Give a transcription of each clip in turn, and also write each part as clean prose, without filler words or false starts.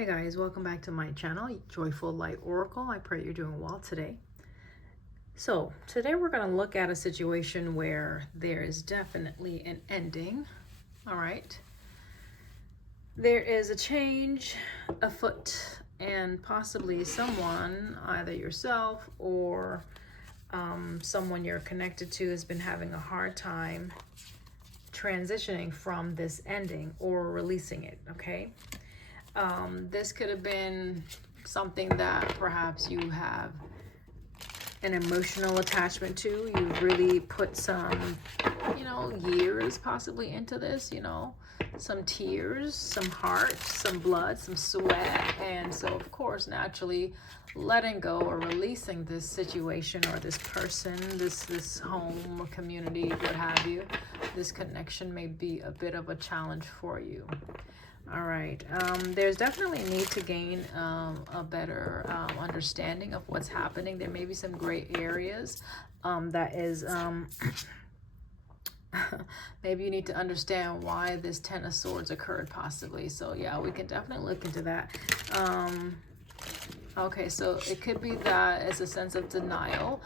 Hey guys, welcome back to my channel, Joyful Light Oracle. I pray you're doing well today. So today we're going to look at a situation where there is definitely an ending. All right. There is a change afoot, and possibly someone, either yourself or someone you're connected to, has been having a hard time transitioning from this ending or releasing it. Okay. This could have been something that perhaps you have an emotional attachment to. You really put some, years possibly into this, some tears, some heart, some blood, some sweat. And so, of course, naturally letting go or releasing this situation or this person, this home or community, what have you, this connection may be a bit of a challenge for you. All right, there's definitely a need to gain a better understanding of what's happening. There may be some gray areas that is, maybe you need to understand why this Ten of Swords occurred possibly. So yeah, we can definitely look into that. Okay, so it could be that it's a sense of denial,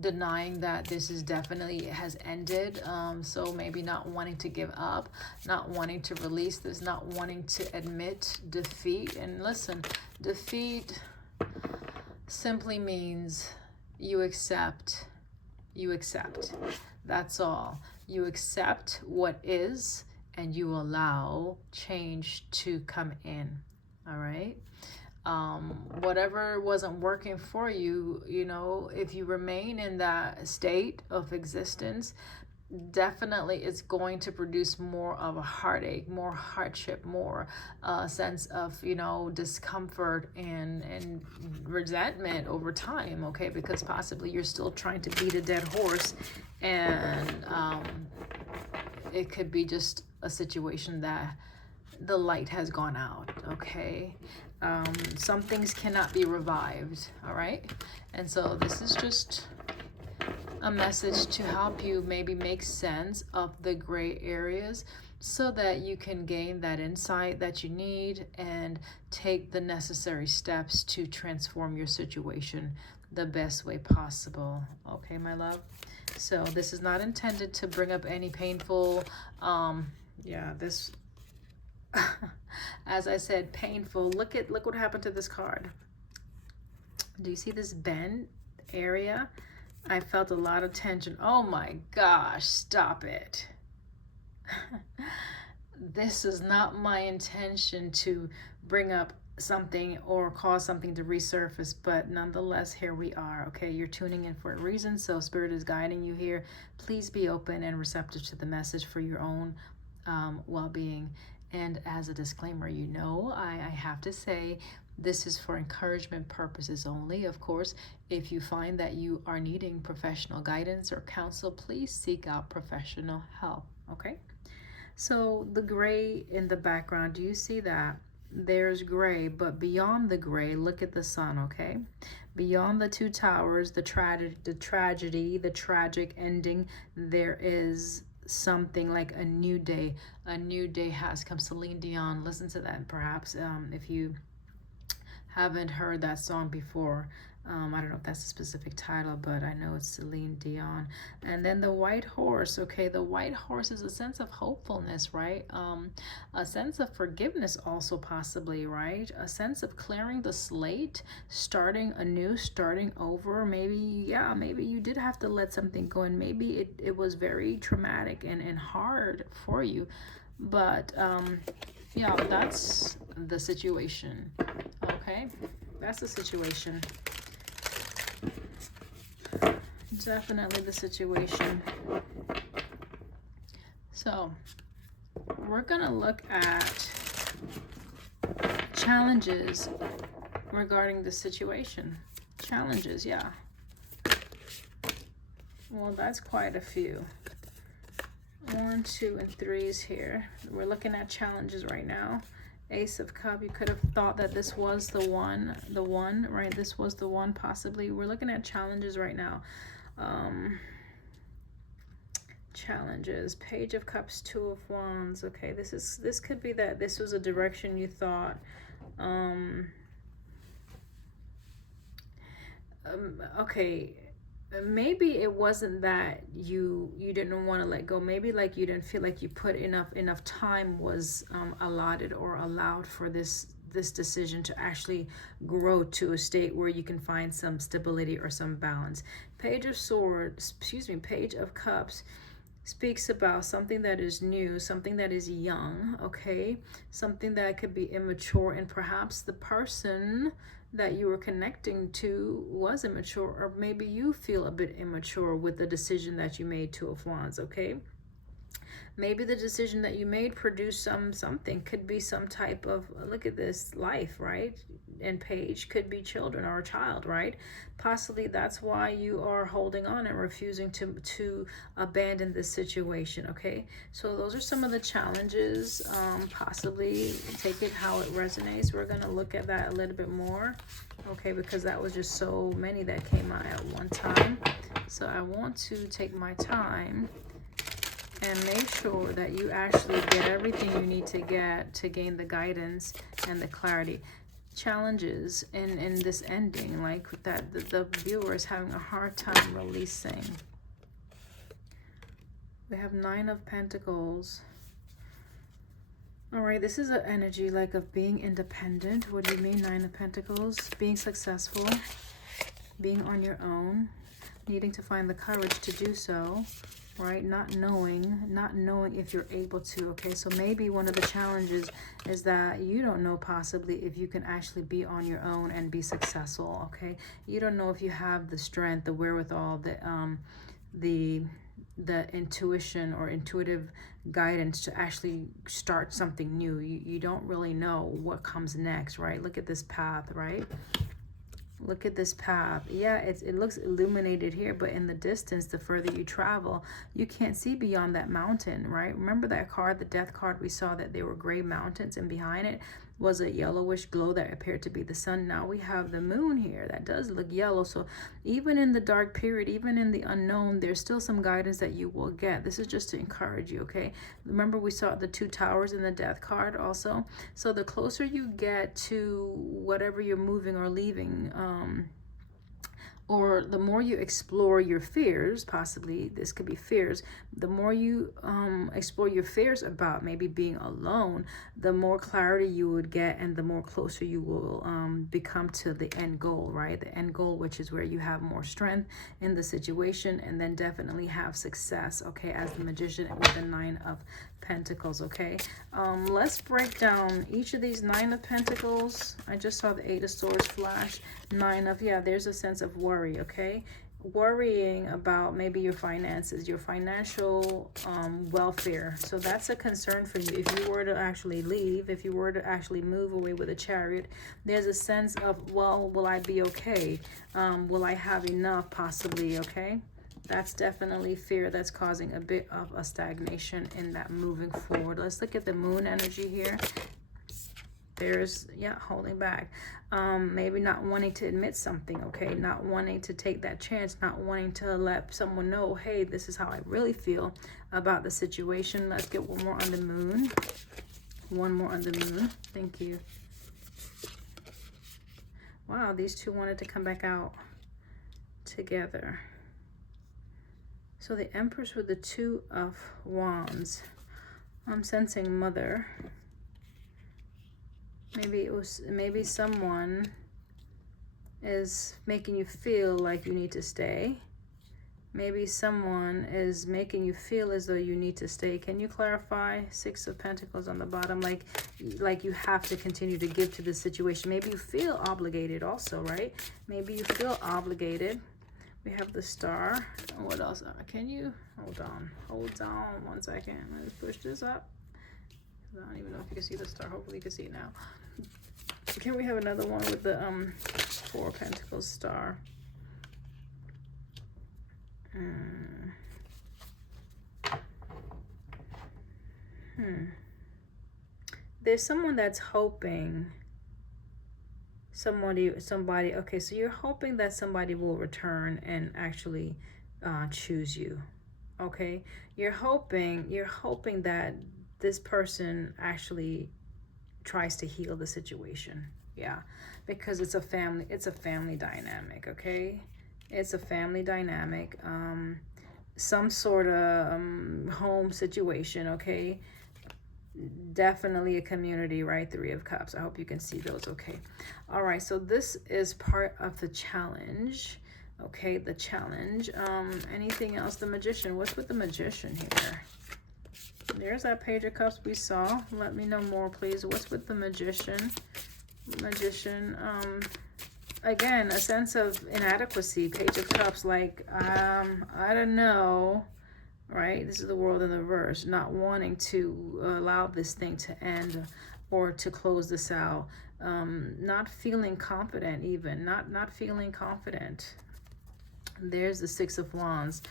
denying that this is definitely has ended. So maybe not wanting to give up, not wanting to release this, not wanting to admit defeat. And listen, defeat simply means you accept. You accept. That's all. You accept what is, and you allow change to come in. All right. Whatever wasn't working for you, if you remain in that state of existence, definitely it's going to produce more of a heartache, more hardship, more sense of, discomfort and resentment over time, okay? Because possibly you're still trying to beat a dead horse, and it could be just a situation that the light has gone out, okay? Some things cannot be revived, all right? And so this is just a message to help you maybe make sense of the gray areas so that you can gain that insight that you need and take the necessary steps to transform your situation the best way possible. Okay, my love? So this is not intended to bring up any painful, this as I said, painful. Look what happened to this card. Do you see this bend area? I felt a lot of tension. Oh my gosh, stop it. This is not my intention to bring up something or cause something to resurface, but nonetheless, here we are. Okay, you're tuning in for a reason, so Spirit is guiding you here. Please be open and receptive to the message for your own well-being. And as a disclaimer, I have to say this is for encouragement purposes only. Of course, if you find that you are needing professional guidance or counsel, please seek out professional help, okay? So the gray in the background, do you see that? There's gray, but beyond the gray, look at the sun, okay? Beyond the two towers, the tragedy, the tragic ending, there is something like a new day. A new day has come. Celine Dion, listen to that perhaps if you haven't heard that song before. I don't know if that's a specific title, but I know it's Celine Dion. And then the white horse, okay? The white horse is a sense of hopefulness, right? A sense of forgiveness also possibly, right? A sense of clearing the slate, starting anew, starting over. Maybe you did have to let something go, and maybe it was very traumatic and hard for you. But, that's the situation, okay? That's the situation. Definitely the situation. So we're gonna look at challenges regarding the situation. Challenges, yeah. Well, that's quite a few. 1, 2, and 3s here. We're looking at challenges right now. Ace of Cups, you could have thought that this was the one, right? This was the one possibly. We're looking at challenges right now. Challenges. Page of Cups, 2 of Wands. Okay, this could be that this was a direction you thought Okay, maybe it wasn't that you didn't want to let go. Maybe like you didn't feel like you put enough time was allotted or allowed for this decision to actually grow to a state where you can find some stability or some balance. Page of Swords, excuse me, Page of Cups speaks about something that is new, something that is young, okay? Something that could be immature, and perhaps the person that you were connecting to was immature, or maybe you feel a bit immature with the decision that you made. Two of Wands, okay? Maybe the decision that you made produced something. Could be some type of, look at this, life, right? And Page could be children or a child, right? Possibly that's why you are holding on and refusing to abandon this situation, okay? So those are some of the challenges. Possibly take it how it resonates. We're going to look at that a little bit more, okay? Because that was just so many that came out at one time. So I want to take my time and make sure that you actually get everything you need to get to gain the guidance and the clarity. Challenges in this ending, like that the viewer is having a hard time releasing. We have 9 of Pentacles. All right, this is an energy like of being independent. What do you mean, 9 of Pentacles? Being successful, being on your own, needing to find the courage to do so. Right, not knowing if you're able to, okay? So maybe one of the challenges is that you don't know possibly if you can actually be on your own and be successful, okay? You don't know if you have the strength, the wherewithal, the intuition or intuitive guidance to actually start something new. You don't really know what comes next, right? Look at this path, right? Look at this path. Yeah, it looks illuminated here, but in the distance, the further you travel, you can't see beyond that mountain, right? Remember that card, the death card, we saw that there were gray mountains, and behind it was a yellowish glow that appeared to be the sun. Now we have the moon here that does look yellow. So even in the dark period, even in the unknown, there's still some guidance that you will get. This is just to encourage you, okay? Remember we saw the 2 towers in the death card also. So the closer you get to whatever you're moving or leaving, or the more you explore your fears, possibly this could be fears, the more you explore your fears about maybe being alone, the more clarity you would get and the more closer you will become to the end goal, right? The end goal, which is where you have more strength in the situation and then definitely have success, okay, as the Magician with the 9 of Pentacles, okay? Let's break down each of these 9 of Pentacles. I just saw the 8 of Swords flash. 9 of, yeah, there's a sense of worry, okay? Worrying about maybe your finances, your financial welfare. So that's a concern for you. If you were to actually leave, if you were to actually move away with a Chariot, there's a sense of, well, will I be okay? Will I have enough possibly, okay? That's definitely fear that's causing a bit of a stagnation in that moving forward. Let's look at the moon energy here. There's, yeah, holding back. Maybe not wanting to admit something, okay? Not wanting to take that chance, not wanting to let someone know, hey, this is how I really feel about the situation. Let's get one more on the moon. One more on the moon. Thank you. Wow, these two wanted to come back out together. So the Empress with the 2 of Wands. I'm sensing mother. Maybe someone is making you feel like you need to stay. Maybe someone is making you feel as though you need to stay. Can you clarify? 6 of Pentacles on the bottom, like you have to continue to give to this situation. Maybe you feel obligated also, right? Maybe you feel obligated. We have the Star. What else? Can you hold on 1 second? Let's push this up. I don't even know if you can see the Star. Hopefully you can see it now. Can we have another one with the 4 of Pentacles Star? There's someone that's hoping somebody, okay, so you're hoping that somebody will return and actually choose you, okay? You're hoping that this person actually tries to heal the situation. Yeah, because it's a family dynamic, okay? It's a family dynamic, some sort of home situation, okay? Definitely a community, right? 3 of Cups. I hope you can see those, okay? All right, so this is part of the challenge, okay? The challenge. Anything else? The Magician. What's with the Magician here? There's that Page of Cups we saw. Let me know more, please. What's with the Magician? Magician. Again, a sense of inadequacy. Page of Cups, like, I don't know, right? This is the World in the reverse. Not wanting to allow this thing to end or to close this out. Not feeling confident even. Not feeling confident. There's the 6 of Wands.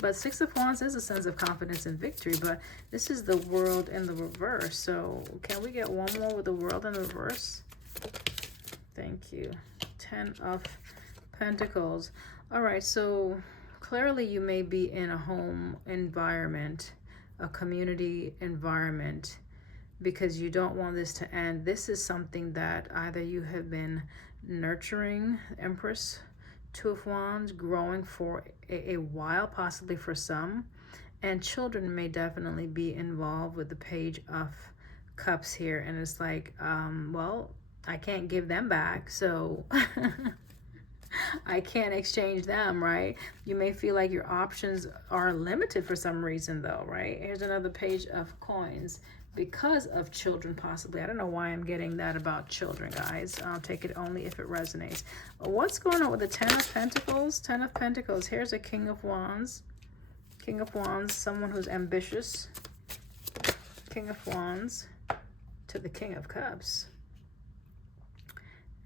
But 6 of Wands is a sense of confidence and victory, but this is the World in the reverse. So can we get one more with the World in the reverse? Thank you. 10 of Pentacles. All right, so clearly you may be in a home environment, a community environment, because you don't want this to end. This is something that either you have been nurturing, Empress, 2 of Wands, growing for a while, possibly for some, and children may definitely be involved with the Page of Cups here. And it's like, well, I can't give them back, so I can't exchange them, right? You may feel like your options are limited for some reason, though, right? Here's another Page of Coins. Because of children, possibly. I don't know why I'm getting that about children, guys. I'll take it only if it resonates. What's going on with the 10 of Pentacles? 10 of Pentacles. Here's a King of Wands. King of Wands, someone who's ambitious. King of Wands to the King of Cups.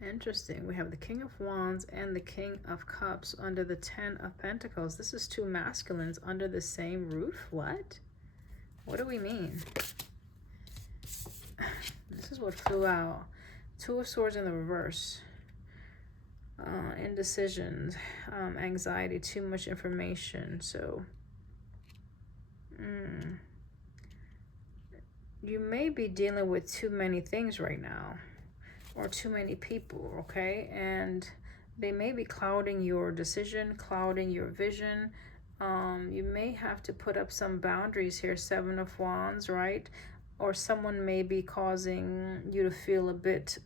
Interesting. We have the King of Wands and the King of Cups under the 10 of Pentacles. This is 2 masculines under the same roof. What? What do we mean? This is what flew out. 2 of Swords in the reverse. Indecisions, anxiety, too much information. So, you may be dealing with too many things right now, or too many people, okay? And they may be clouding your decision, clouding your vision. You may have to put up some boundaries here. 7 of Wands, right? Or someone may be causing you to feel a bit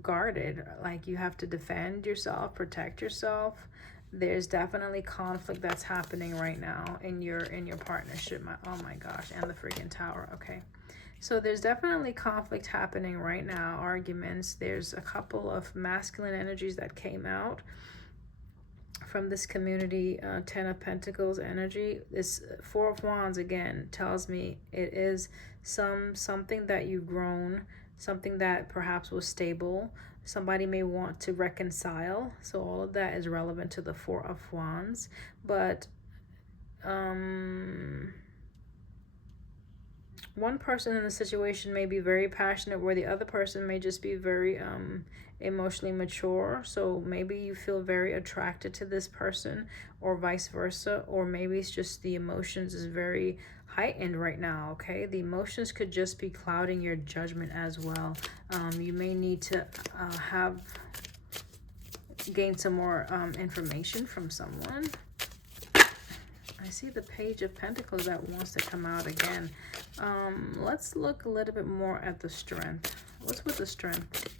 guarded, like you have to defend yourself, protect yourself. There's definitely conflict that's happening right now in your partnership. Oh my gosh, and the freaking Tower. Okay, so there's definitely conflict happening right now, arguments. There's a couple of masculine energies that came out from this community. 10 of Pentacles energy. This 4 of Wands again tells me it is something that you've grown, something that perhaps was stable. Somebody may want to reconcile, so all of that is relevant to the 4 of Wands. But one person in the situation may be very passionate, where the other person may just be very emotionally mature. So maybe you feel very attracted to this person, or vice versa, or maybe it's just the emotions is very heightened right now. Okay, the emotions could just be clouding your judgment as well. You may need to gain some more information from someone. I see the Page of Pentacles that wants to come out again. Let's look a little bit more at the Strength. What's with the Strength?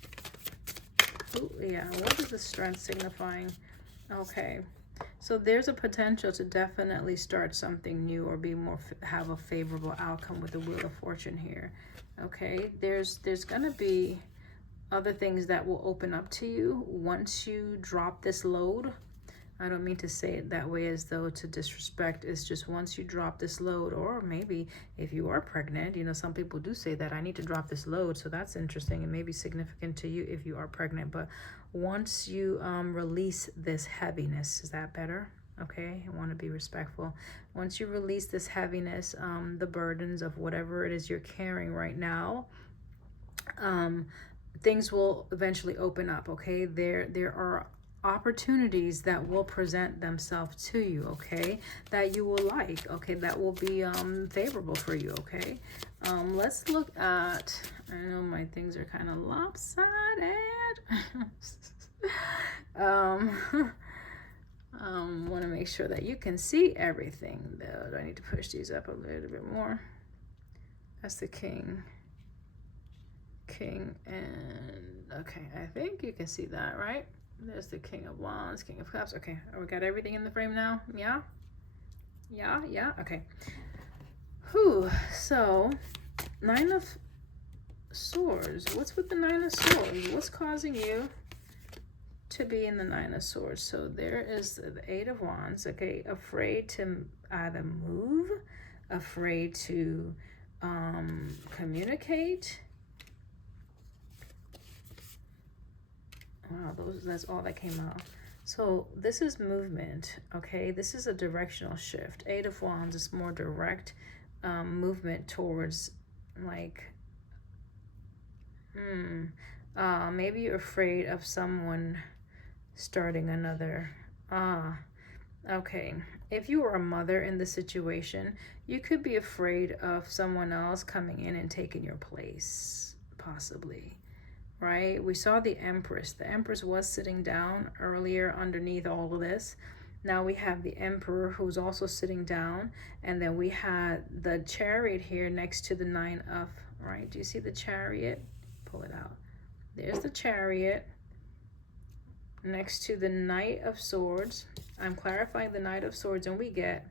Ooh, yeah, what is the Strength signifying? Okay, so there's a potential to definitely start something new, or have a favorable outcome with the Wheel of Fortune here. Okay, there's gonna be other things that will open up to you once you drop this load. I don't mean to say it that way as though to disrespect. It's just once you drop this load, or maybe if you are pregnant, you know, some people do say that I need to drop this load. So that's interesting. It may be significant to you if you are pregnant. But once you release this heaviness, is that better? Okay, I want to be respectful. Once you release this heaviness, the burdens of whatever it is you're carrying right now, things will eventually open up. Okay, there are opportunities that will present themselves to you, okay, that you will like, okay, that will be favorable for you, okay. Let's look at, I know my things are kind of lopsided. Want to make sure that you can see everything though. Do I need to push these up a little bit more? That's the king, and okay, I think you can see that, right? There's the King of Wands, King of Cups. Okay, we got everything in the frame now? Yeah? Yeah? Okay. Whew, so, 9 of Swords. What's with the 9 of Swords? What's causing you to be in the 9 of Swords? So there is the 8 of Wands, okay, afraid to either move, afraid to communicate. Wow, that's all that came out. So this is movement, okay? This is a directional shift. 8 of Wands is more direct movement towards, like, maybe you're afraid of someone starting another. Okay. If you were a mother in this situation, you could be afraid of someone else coming in and taking your place, possibly. Right? We saw the Empress. The Empress was sitting down earlier underneath all of this. Now we have the Emperor who's also sitting down. And then we had the Chariot here next to the 9 of, right? Do you see the Chariot? Pull it out. There's the Chariot next to the Knight of Swords. I'm clarifying the Knight of Swords, and we get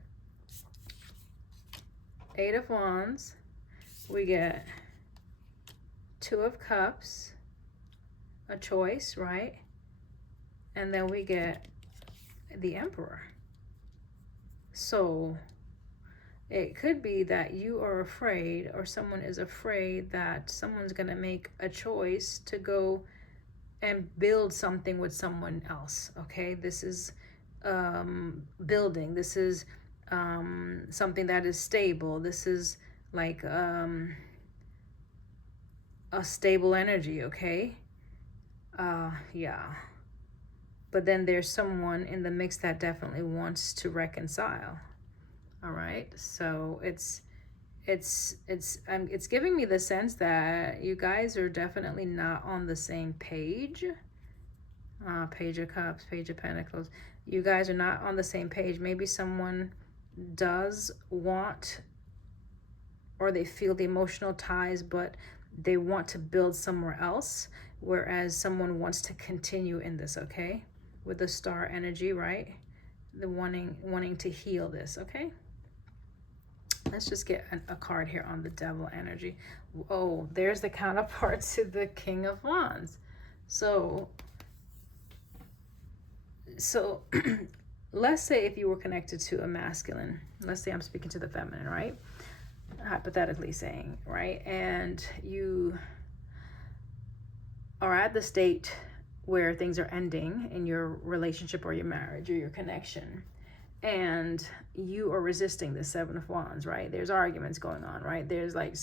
8 of Wands. We get 2 of Cups. A choice, right? And then we get the Emperor. So it could be that you are afraid, or someone is afraid that someone's going to make a choice to go and build something with someone else, okay? This is building. This is something that is stable. This is like a stable energy, okay? Yeah. But then there's someone in the mix that definitely wants to reconcile. All right. So it's giving me the sense that you guys are definitely not on the same page. Page of Cups, Page of Pentacles. You guys are not on the same page. Maybe someone does want, or they feel the emotional ties, but they want to build somewhere else, whereas someone wants to continue in this, okay? With the Star energy, right? The wanting to heal this, okay? Let's just get a card here on the Devil energy. Oh, there's the counterpart to the King of Wands. So let's say if you were connected to a masculine, let's say I'm speaking to the feminine, right? Hypothetically saying, right? And you are at the state where things are ending in your relationship or your marriage or your connection, and you are resisting the 7 of Wands, right? There's arguments going on, right? There's like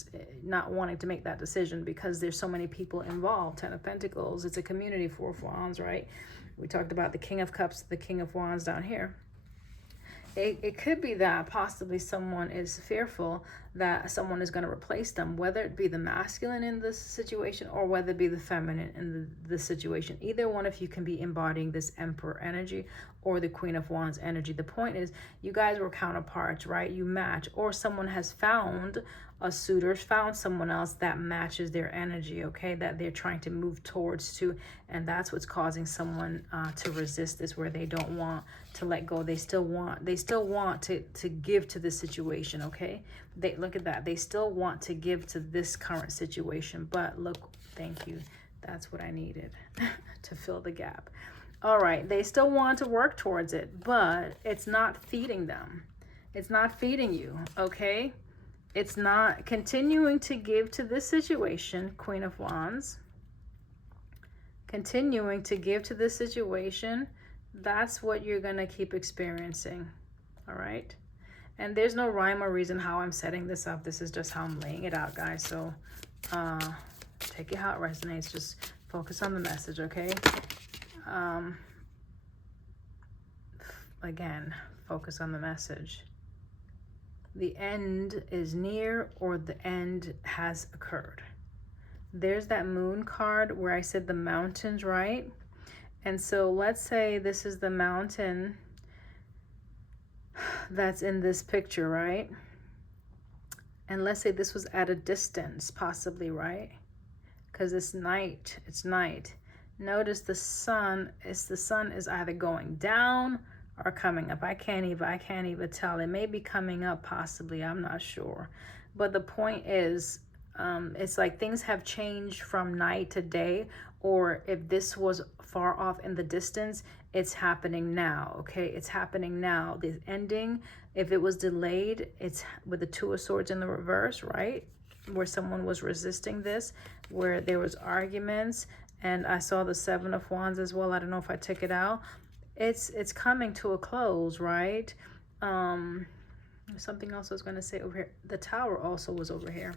not wanting to make that decision because there's so many people involved. 10 of Pentacles, it's a community. 4 of Wands, right? We talked about the King of Cups, the King of Wands down here. It could be that possibly someone is fearful that someone is going to replace them, whether it be the masculine in this situation or whether it be the feminine in the situation. Either one of you can be embodying this Emperor energy or the Queen of Wands energy. The point is, you guys were counterparts, right? You match, or someone has found a suitor, found someone else that matches their energy, okay, that they're trying to move towards to, and that's what's causing someone to resist this, where they don't want to let go. They still want to give to this situation, okay? They look at that. They still want to give to this current situation, but look, thank you. That's what I needed to fill the gap. All right, they still want to work towards it, but it's not feeding them. It's not feeding you, okay? It's not continuing to give to this situation, Queen of Wands. Continuing to give to this situation, that's what you're going to keep experiencing, all right? And there's no rhyme or reason how I'm setting this up. This is just how I'm laying it out, guys. So take it how it resonates. Just focus on the message, okay? again, focus on the message. The end is near, or the end has occurred. There's that moon card where I said the mountains, right? And so let's say this is the mountain that's in this picture, right? And let's say this was at a distance, possibly, right? Because it's night. Notice the sun is either going down or coming up. I can't even tell. It may be coming up, possibly. I'm not sure. But the point is, it's like things have changed from night to day, or if this was far off in the distance, it's happening now. Okay, it's happening now. The ending, if it was delayed, it's with the Two of Swords in the reverse, right? Where someone was resisting this, where there was arguments, and I saw the Seven of Wands as well. I don't know if I took it out. It's coming to a close, right? Something else I was going to say over here. The Tower also was over here.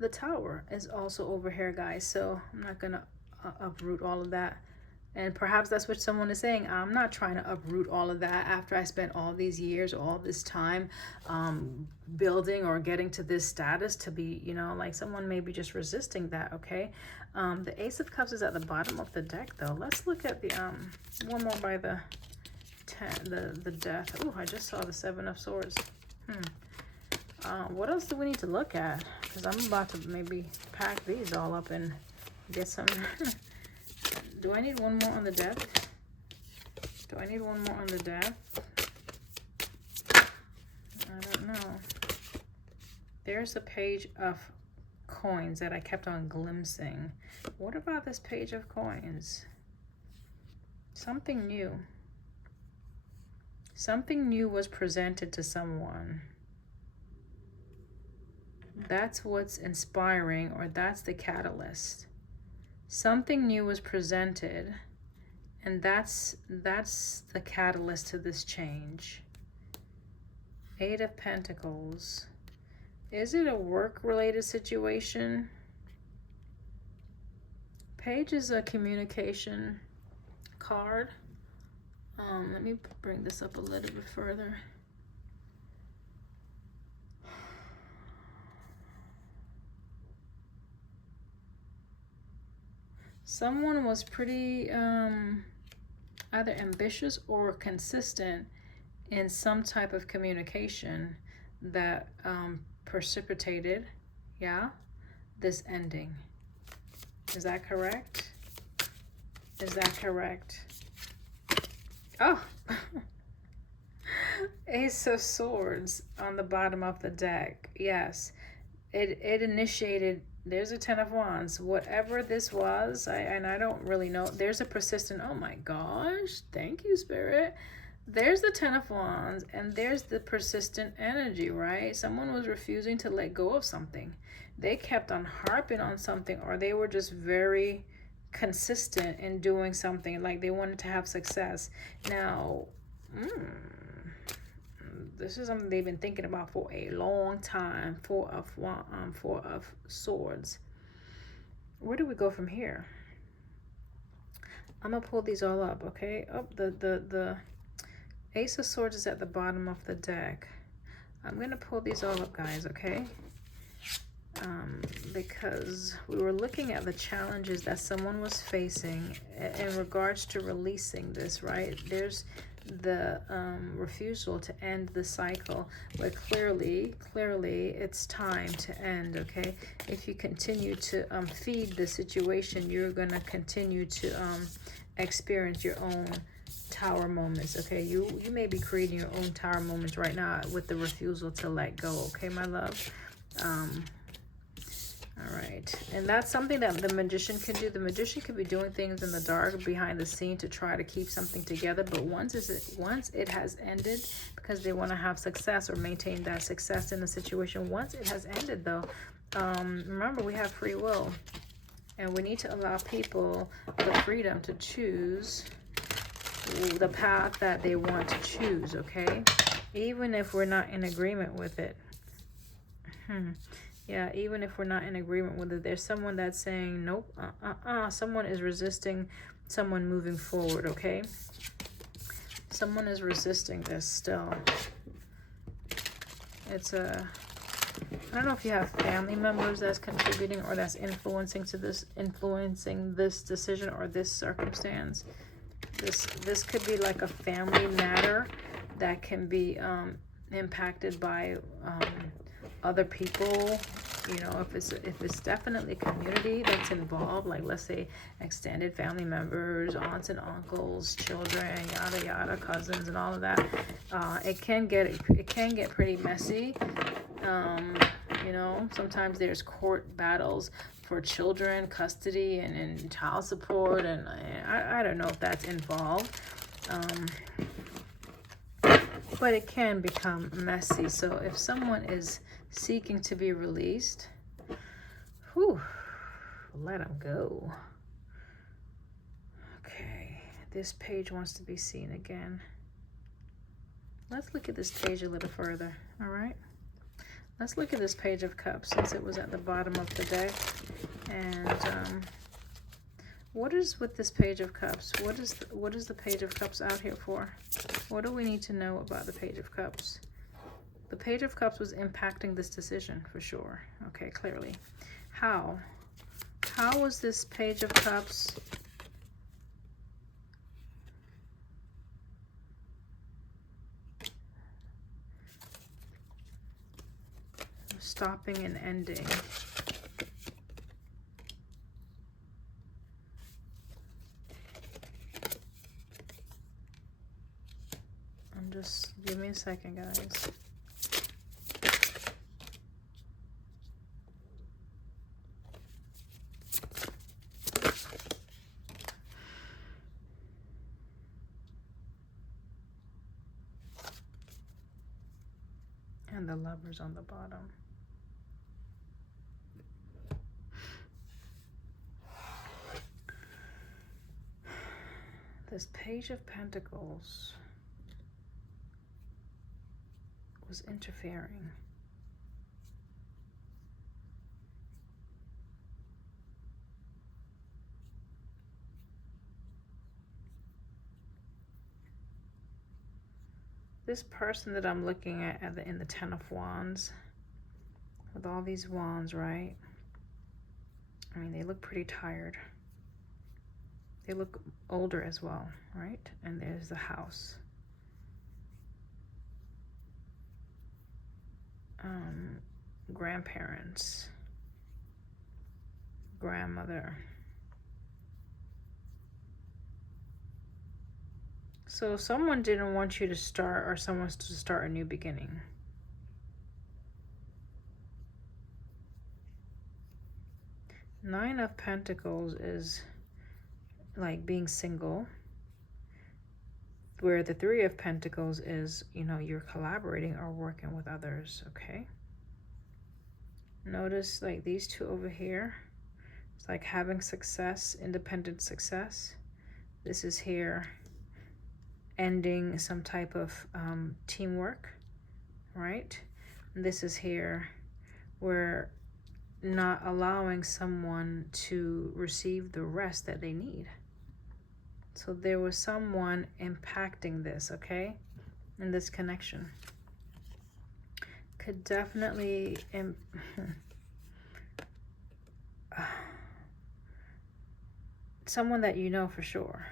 The Tower is also over here, guys. So I'm not going to uproot all of that. And perhaps that's what someone is saying. I'm not trying to uproot all of that after I spent all these years, all this time building or getting to this status to be, you know, like someone may be just resisting that, okay? The Ace of Cups is at the bottom of the deck, though. Let's look at the one more by the Death. Oh, I just saw the Seven of Swords. What else do we need to look at? Because I'm about to maybe pack these all up and get some... Do I need one more on the Death? I don't know. There's a Page of Coins that I kept on glimpsing. What about this Page of Coins? Something new. Something new was presented to someone. That's what's inspiring, or that's the catalyst. Something new was presented, and that's the catalyst to this change. Eight of Pentacles. Is it a work-related situation? Page is a communication card. Let me bring this up a little bit further. Someone was pretty either ambitious or consistent in some type of communication that precipitated, this ending. Is that correct? Oh! Ace of Swords on the bottom of the deck. Yes. It initiated. There's a Ten of Wands. Whatever this was, and I don't really know. There's a persistent, oh my gosh, thank you, Spirit. There's the Ten of Wands, and there's the persistent energy, right? Someone was refusing to let go of something. They kept on harping on something, or they were just very consistent in doing something, like they wanted to have success. Now, this is something they've been thinking about for a long time. Four of Swords. Where do we go from here? I'm gonna pull these all up, okay? Oh, the Ace of Swords is at the bottom of the deck. I'm gonna pull these all up, guys, okay? Because we were looking at the challenges that someone was facing in regards to releasing this, right? There's the refusal to end the cycle, but clearly it's time to end, okay? If you continue to feed the situation, you're gonna continue to experience your own tower moments, okay? You may be creating your own tower moments right now with the refusal to let go, okay, my love? All right, and that's something that the Magician can do. The Magician could be doing things in the dark, behind the scene, to try to keep something together. But once it has ended, because they want to have success or maintain that success in the situation. Once it has ended, though, remember, we have free will, and we need to allow people the freedom to choose the path that they want to choose, okay? Even if we're not in agreement with it. Yeah, even if we're not in agreement with it, there's someone that's saying, nope, someone is resisting someone moving forward, okay? Someone is resisting this still. It's a, I don't know if you have family members that's contributing or that's influencing this decision or this circumstance. This could be like a family matter that can be impacted by other people. You know, if it's definitely community that's involved, like let's say extended family members, aunts and uncles, children, yada yada, cousins, and all of that, it can get pretty messy. You know, sometimes there's court battles for children, custody, and child support, and I don't know if that's involved. But it can become messy. So if someone is seeking to be released, whew, let them go. Okay, this page wants to be seen again. Let's look at this page a little further, all right? Let's look at this Page of Cups since it was at the bottom of the deck. And what is with this Page of Cups? What is the Page of Cups out here for? What do we need to know about the Page of Cups? The Page of Cups was impacting this decision for sure. Okay, clearly. How? How was this Page of Cups stopping and ending? Just give me a second, guys. And the Lovers on the bottom. This Page of Pentacles was interfering. This person that I'm looking at in the Ten of Wands, with all these wands, right? I mean, they look pretty tired. They look older as well, right? And there's the House. Grandparents, grandmother. So someone didn't want you to start, or someone's to start a new beginning. Nine of Pentacles is like being single, where the Three of Pentacles is, you know, you're collaborating or working with others, okay? Notice like these two over here. It's like having success, independent success. This is here ending some type of teamwork, right? And this is here where not allowing someone to receive the rest that they need. So there was someone impacting this, okay? In this connection. Could definitely someone that you know for sure.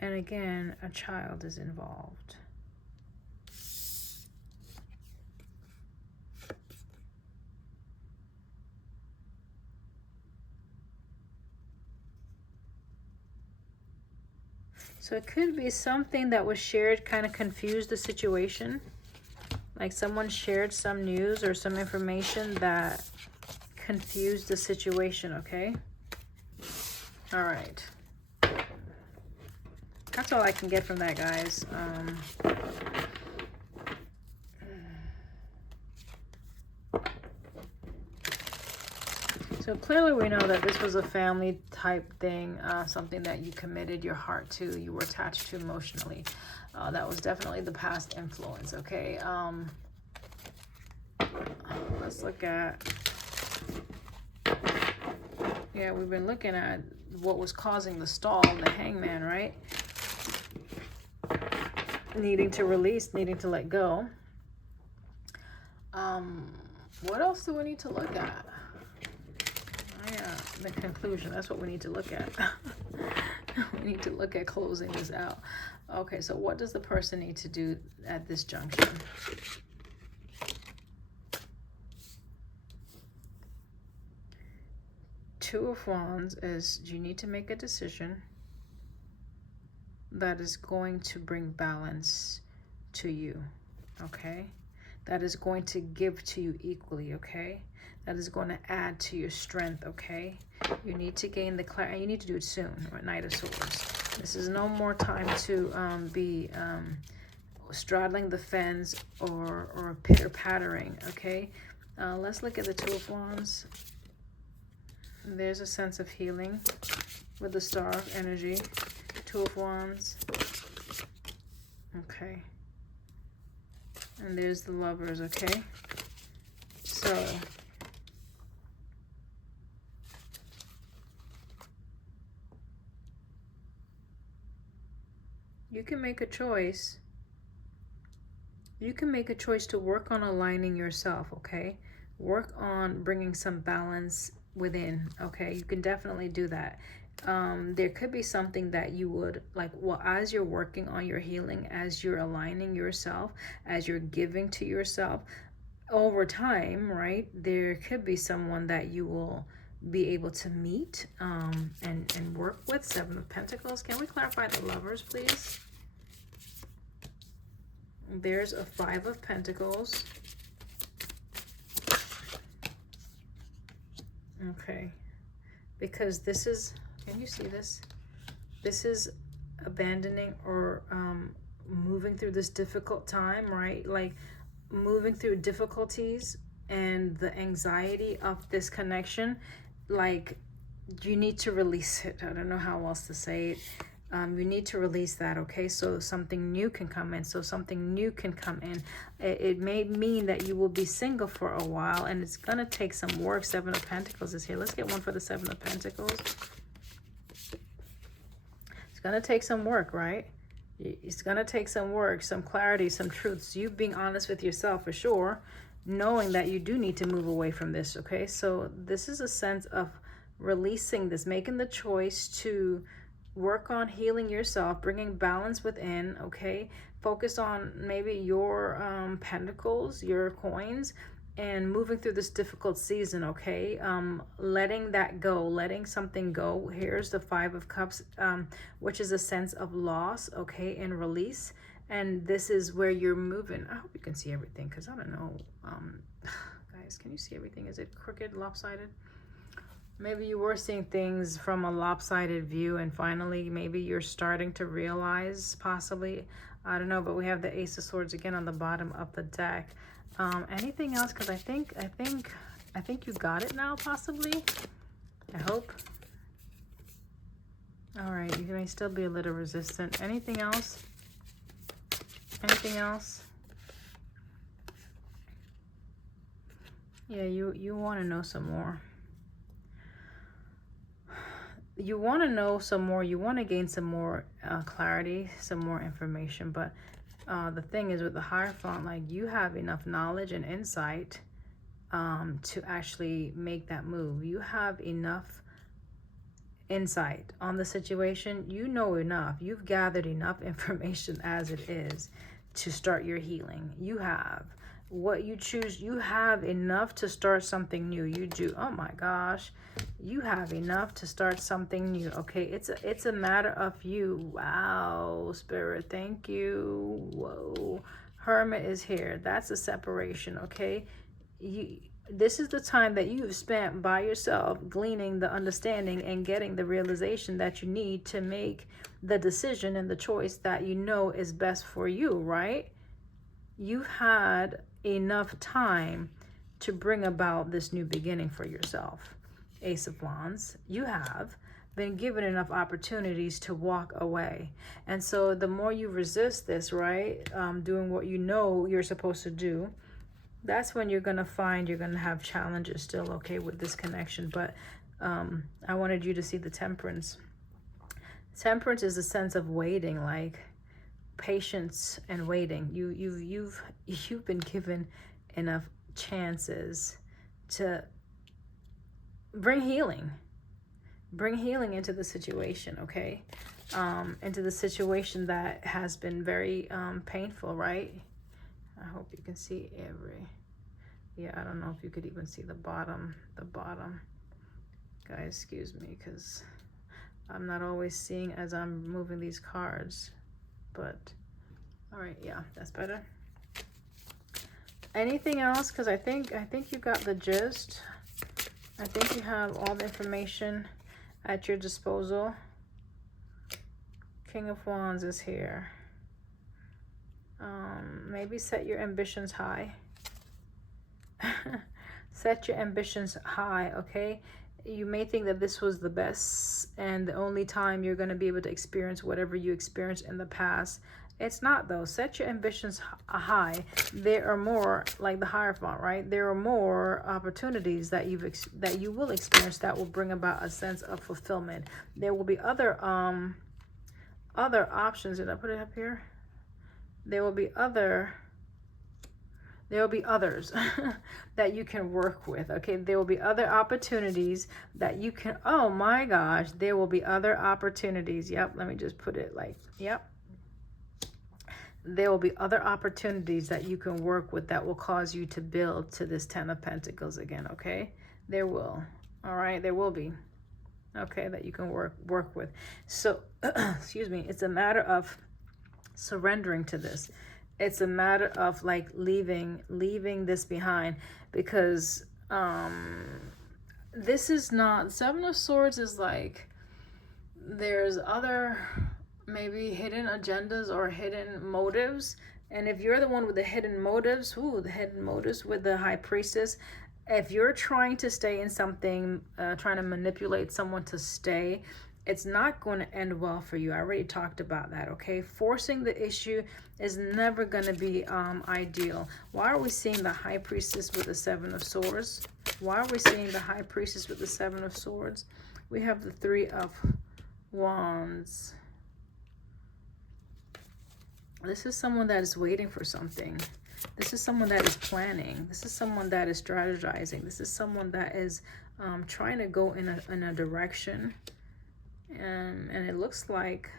And again, a child is involved. So it could be something that was shared kind of confused the situation. Like someone shared some news or some information that confused the situation, okay? All right. That's all I can get from that, guys. So clearly we know that this was a family type thing, something that you committed your heart to, you were attached to emotionally. That was definitely the past influence, okay? Let's look at Yeah, we've been looking at what was causing the stall, the hangman, right? Needing to release, needing to let go. What else do we need to look at? The conclusion, that's what we need to look at. We need to look at closing this out. Okay, so what does the person need to do at this junction? Two of Wands is you need to make a decision that is going to bring balance to you, okay? That is going to give to you equally, okay? That is going to add to your strength, okay? You need to gain the clarity. You need to do it soon, or Knight of Swords. This is no more time to be straddling the fence or pitter-pattering, okay? Let's look at the Two of Wands. There's a sense of healing with the Star of Energy. Two of Wands. Okay. And there's the Lovers, okay? So you can make a choice. You can make a choice to work on aligning yourself, okay? Work on bringing some balance within, okay? You can definitely do that. There could be something that you would like, well, as you're working on your healing, as you're aligning yourself, as you're giving to yourself over time, right? There could be someone that you will be able to meet and work with. Seven of Pentacles. Can we clarify the Lovers, please? There's a Five of Pentacles. Okay. Because this is, can you see this? This is abandoning or moving through this difficult time, right? Like moving through difficulties and the anxiety of this connection. Like you need to release it. I don't know how else to say it. You need to release that, okay? So something new can come in. So something new can come in. It may mean that you will be single for a while, and it's going to take some work. Seven of Pentacles is here. Let's get one for the Seven of Pentacles. It's going to take some work, right? It's going to take some work, some clarity, some truths. You being honest with yourself for sure, knowing that you do need to move away from this, okay? So this is a sense of releasing this, making the choice to work on healing yourself, bringing balance within, okay? Focus on maybe your pentacles, your coins, and moving through this difficult season, okay? Letting that go, letting something go. Here's the Five of Cups, which is a sense of loss, okay, and release. And this is where you're moving. I hope you can see everything, because I don't know. Guys, can you see everything? Is it crooked, lopsided? Maybe you were seeing things from a lopsided view, and finally maybe you're starting to realize, possibly, I don't know, but we have the Ace of Swords again on the bottom of the deck. Anything else? Because I think you got it now, possibly. I hope. All right, you may still be a little resistant. Anything else? Anything else? Yeah, you want to know some more. You want to know some more. You want to gain some more clarity, some more information. But the thing is with the Hierophant, like you have enough knowledge and insight to actually make that move. You have enough insight on the situation. You know enough. You've gathered enough information as it is to start your healing. You have. What you choose, you have enough to start something new. You do. Oh my gosh. You have enough to start something new. Okay, it's a matter of you. Wow, Spirit, thank you. Whoa. Hermit is here. That's a separation, okay? This is the time that you've spent by yourself, gleaning the understanding and getting the realization that you need to make the decision and the choice that you know is best for you, right? You've had enough time to bring about this new beginning for yourself. Ace of Wands, you have been given enough opportunities to walk away. And so the more you resist this, right, doing what you know you're supposed to do, that's when you're going to find you're going to have challenges still, okay, with this connection. But I wanted you to see the Temperance. Temperance is a sense of waiting, like patience and waiting. You've been given enough chances to bring healing into the situation, okay? Into the situation that has been very painful, right? I hope you can see yeah, I don't know if you could even see the bottom. Guys, excuse me, because I'm not always seeing as I'm moving these cards, but all right, yeah, that's better. Anything else? Because I think you got the gist. I think you have all the information at your disposal. King of Wands is here. Maybe set your ambitions high. Set your ambitions high, okay? You may think that this was the best and the only time you're going to be able to experience whatever you experienced in the past. It's not, though. Set your ambitions high. There are more, like the Hierophant, right? There are more opportunities that you will experience that will bring about a sense of fulfillment. There will be other options. Did I put it up here? There will be others that you can work with, okay? There will be other opportunities that you can, oh my gosh, there will be other opportunities. Yep, let me just put it like, yep. There will be other opportunities that you can work with that will cause you to build to this Ten of Pentacles again, okay? There will, all right? There will be, okay, that you can work with. So, excuse me, it's a matter of surrendering to this. It's a matter of like leaving this behind, because this is not, Seven of Swords is like, there's other maybe hidden agendas or hidden motives. And if you're the one with the hidden motives, the hidden motives with the High Priestess, if you're trying to stay in something, trying to manipulate someone to stay, it's not going to end well for you. I already talked about that, okay? Forcing the issue is never going to be ideal. Why are we seeing the High Priestess with the Seven of Swords? Why are we seeing the High Priestess with the Seven of Swords? We have the Three of Wands. This is someone that is waiting for something. This is someone that is planning. This is someone that is strategizing. This is someone that is trying to go in a direction. And it looks like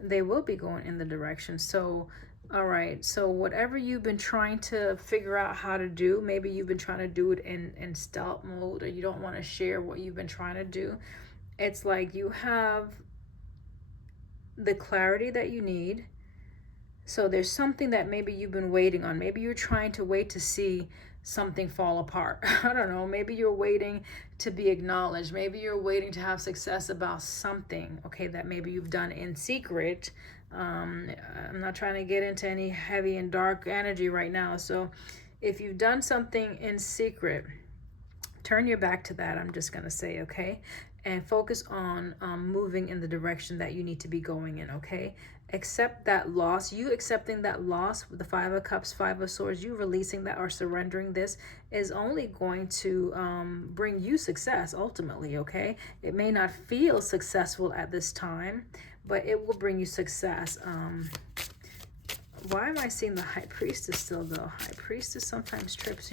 they will be going in the direction. So, all right. So whatever you've been trying to figure out how to do, maybe you've been trying to do it in stealth mode, or you don't want to share what you've been trying to do. It's like you have the clarity that you need. So there's something that maybe you've been waiting on. Maybe you're trying to wait to see something fall apart. I don't know. Maybe you're waiting to be acknowledged. Maybe you're waiting to have success about something, okay, that maybe you've done in secret. I'm not trying to get into any heavy and dark energy right now. So if you've done something in secret, turn your back to that, I'm just going to say, okay? And focus on moving in the direction that you need to be going in, okay? Accept that loss. You accepting that loss with the Five of Cups, Five of Swords, you releasing that or surrendering this is only going to bring you success ultimately, okay? It may not feel successful at this time, but it will bring you success. Why am I seeing the High Priestess still, though? High Priestess sometimes trips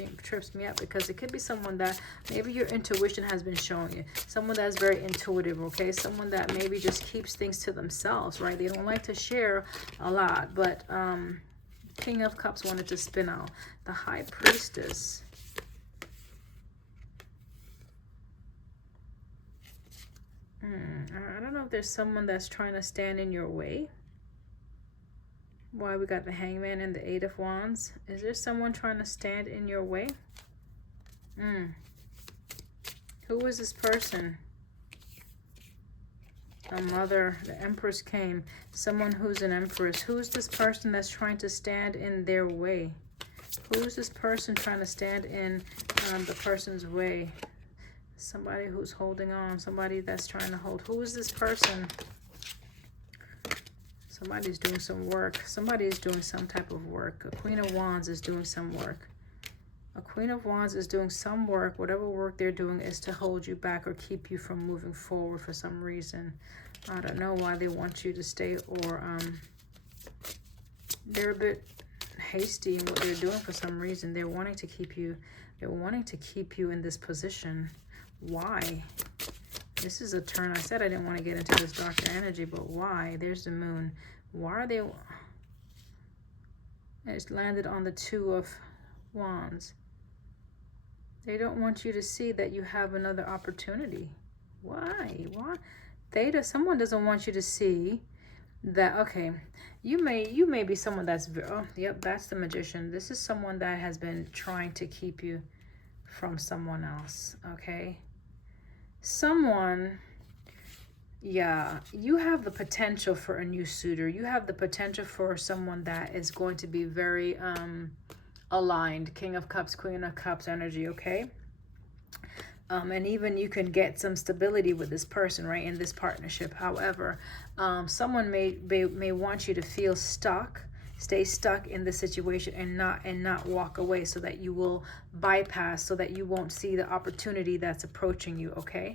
me up, because it could be someone that maybe your intuition has been showing you. Someone that's very intuitive, okay? Someone that maybe just keeps things to themselves, right? They don't like to share a lot. But King of Cups wanted to spin out. The High Priestess. I don't know if there's someone that's trying to stand in your way. Why we got the Hangman and the Eight of Wands? Is there someone trying to stand in your way? Who is this person? A mother. The Empress came. Someone who's an Empress. Who's this person that's trying to stand in their way? Who's this person trying to stand in the person's way? Somebody who's holding on. Somebody that's trying to hold. Who is this person? Somebody's doing some work. Somebody is doing some type of work. A Queen of Wands is doing some work. A Queen of Wands is doing some work. Whatever work they're doing is to hold you back or keep you from moving forward for some reason. I don't know why they want you to stay, or they're a bit hasty in what they're doing for some reason. They're wanting to keep you, in this position. Why? This is a turn. I said I didn't want to get into this darker energy, but why? There's the moon. Why are they... It's landed on the Two of Wands. They don't want you to see that you have another opportunity. Why? Why? Someone doesn't want you to see that, okay, you may be someone that's, oh, yep, that's the Magician. This is someone that has been trying to keep you from someone else, okay? Someone, yeah, you have the potential for a new suitor. You have the potential for someone that is going to be very aligned. King of Cups, Queen of Cups energy, okay? And even you can get some stability with this person, right, in this partnership. However, someone may want you to feel stuck, stay stuck in the situation and not walk away, so that you will bypass, so that you won't see the opportunity that's approaching you, okay?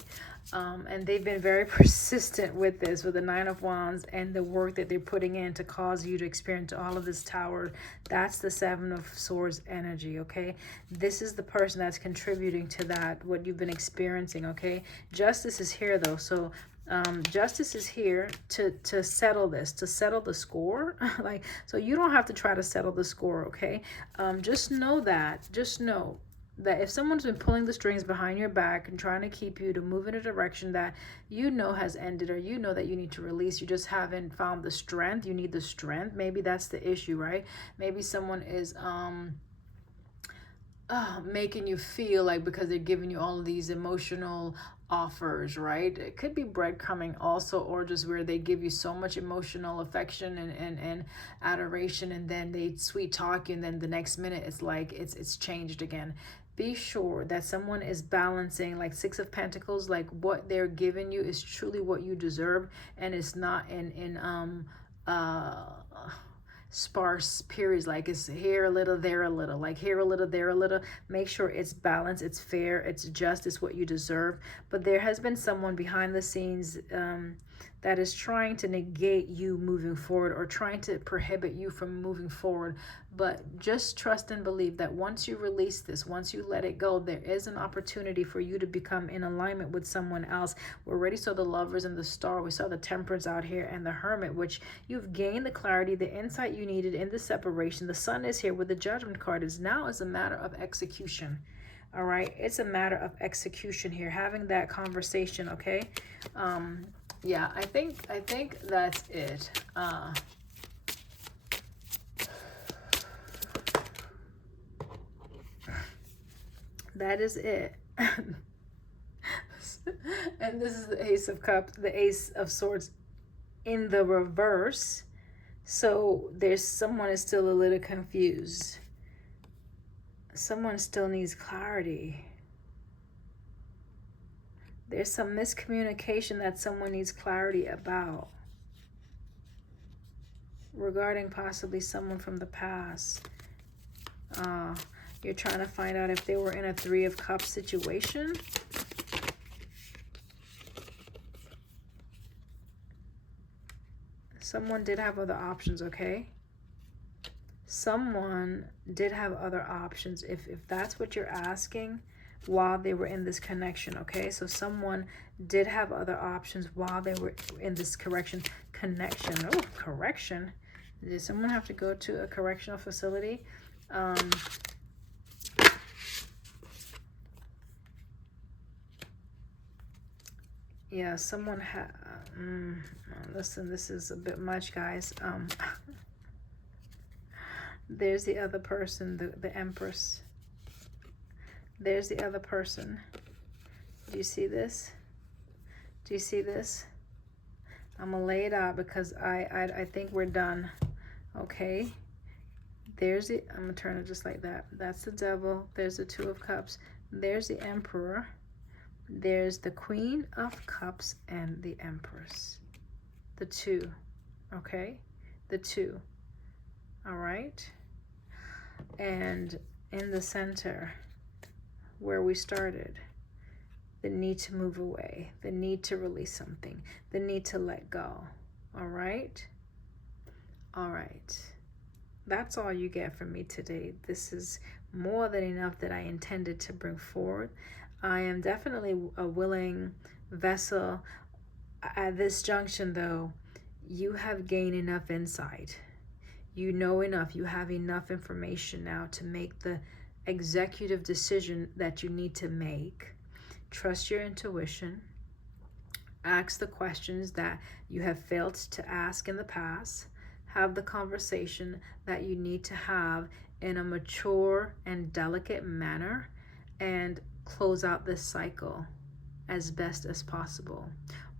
And they've been very persistent with this, with the Nine of Wands and the work that they're putting in to cause you to experience all of this Tower. That's the Seven of Swords energy, okay? This is the person that's contributing to that, what you've been experiencing, okay? Justice is here, though, so Justice is here to settle this, to settle the score. Like, so you don't have to try to settle the score, okay? Just know that if someone's been pulling the strings behind your back and trying to keep you to move in a direction that you know has ended, or you know that you need to release, you just haven't found the strength. You need the strength. Maybe that's the issue, right? Maybe someone is making you feel like, because they're giving you all of these emotional offers, right? It could be breadcrumbing also, or just where they give you so much emotional affection and adoration, and then they sweet talk you, and then the next minute it's like it's changed again. Be sure that someone is balancing, like Six of Pentacles, like what they're giving you is truly what you deserve, and it's not in sparse periods, like it's here a little, there a little, like here a little, there a little. Make sure it's balanced, it's fair, it's just, it's what you deserve. But there has been someone behind the scenes that is trying to negate you moving forward, or trying to prohibit you from moving forward. But just trust and believe that once you release this, once you let it go, there is an opportunity for you to become in alignment with someone else. We already saw the Lovers and the Star. We saw the Temperance out here and the Hermit, which you've gained the clarity, the insight you needed in the separation. The Sun is here with the Judgment card. Is now is a matter of execution. All right, it's a matter of execution here, having that conversation, okay? Yeah, I think that's it. That is it. And this is the Ace of Cups, the Ace of Swords in the reverse. So someone is still a little confused. Someone still needs clarity. There's some miscommunication that someone needs clarity about, regarding possibly someone from the past. You're trying to find out if they were in a Three of Cups situation. Someone did have other options, okay? Someone did have other options, if that's what you're asking, while they were in this connection, okay? So someone did have other options while they were in this connection. Oh, correction. Did someone have to go to a correctional facility? Yeah, someone had... listen, this is a bit much, guys. There's the other person, the Empress. There's the other person. Do you see this? Do you see this? I'm gonna lay it out because I think we're done. Okay. There's the... I'm gonna turn it just like that. That's the Devil. There's the Two of Cups. There's the Emperor. There's the Queen of Cups and the Empress. The two. Okay? The two. All right? And in the center where we started. The need to move away, the need to release something, the need to let go. All right? All right. That's all you get from me today. This is more than enough that I intended to bring forward. I am definitely a willing vessel. At this junction, though, you have gained enough insight. You know enough. You have enough information now to make the executive decision that you need to make. Trust your intuition. Ask the questions that you have failed to ask in the past. Have the conversation that you need to have in a mature and delicate manner, and close out this cycle as best as possible.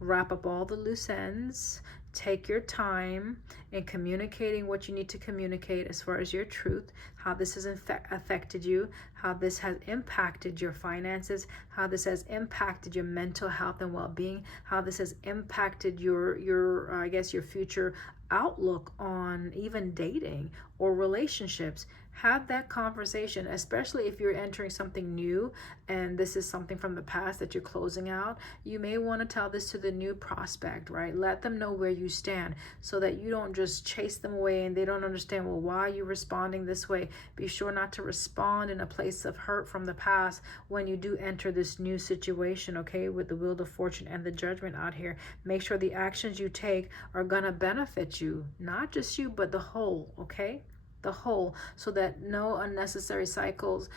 Wrap up all the loose ends. Take your time in communicating what you need to communicate as far as your truth, how this has affected you, how this has impacted your finances, how this has impacted your mental health and well-being, how this has impacted your I guess your future outlook on even dating or relationships. Have that conversation, especially if you're entering something new and this is something from the past that you're closing out. You may want to tell this to the new prospect, right? Let them know where you stand so that you don't just chase them away and they don't understand, well, why are you responding this way? Be sure not to respond in a place of hurt from the past when you do enter this new situation, okay, with the Wheel of Fortune and the Judgment out here. Make sure the actions you take are going to benefit you, not just you, but the whole, okay? The whole, so that no unnecessary cycles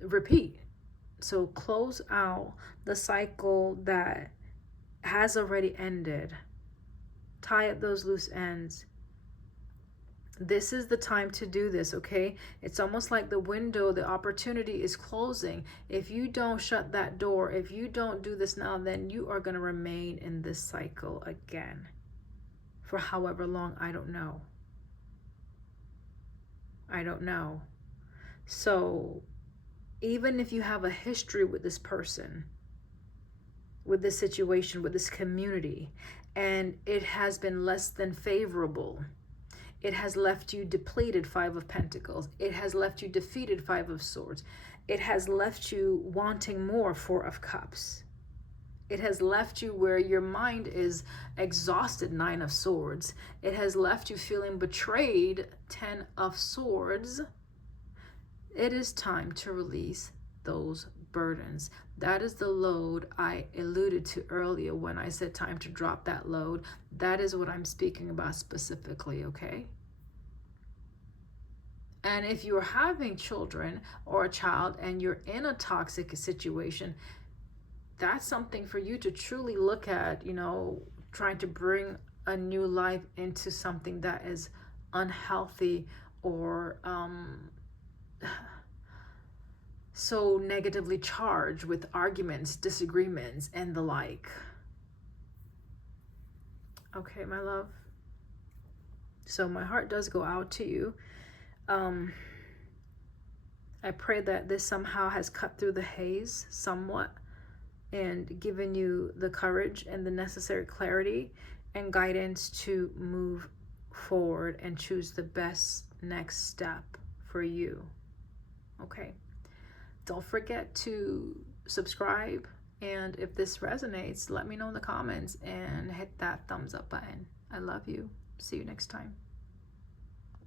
repeat. So close out the cycle that has already ended. Tie up those loose ends. This is the time to do this, okay? It's almost like the window, the opportunity is closing. If you don't shut that door, if you don't do this now, then you are going to remain in this cycle again for however long, I don't know. I don't know. So even if you have a history with this person, with this situation, with this community, and it has been less than favorable, it has left you depleted, Five of Pentacles. It has left you defeated, Five of Swords. It has left you wanting more, Four of Cups. It has left you where your mind is exhausted, Nine of Swords. It has left you feeling betrayed, Ten of Swords. It is time to release those burdens. That is the load I alluded to earlier when I said time to drop that load. That is what I'm speaking about specifically, okay? And if you're having children or a child and you're in a toxic situation, that's something for you to truly look at, you know, trying to bring a new life into something that is unhealthy or so negatively charged with arguments, disagreements, and the like. Okay, my love. So my heart does go out to you. I pray that this somehow has cut through the haze somewhat and given you the courage and the necessary clarity and guidance to move forward and choose the best next step for you. Okay. Don't forget to subscribe, and if this resonates, let me know in the comments and hit that thumbs up button. I love you. See you next time.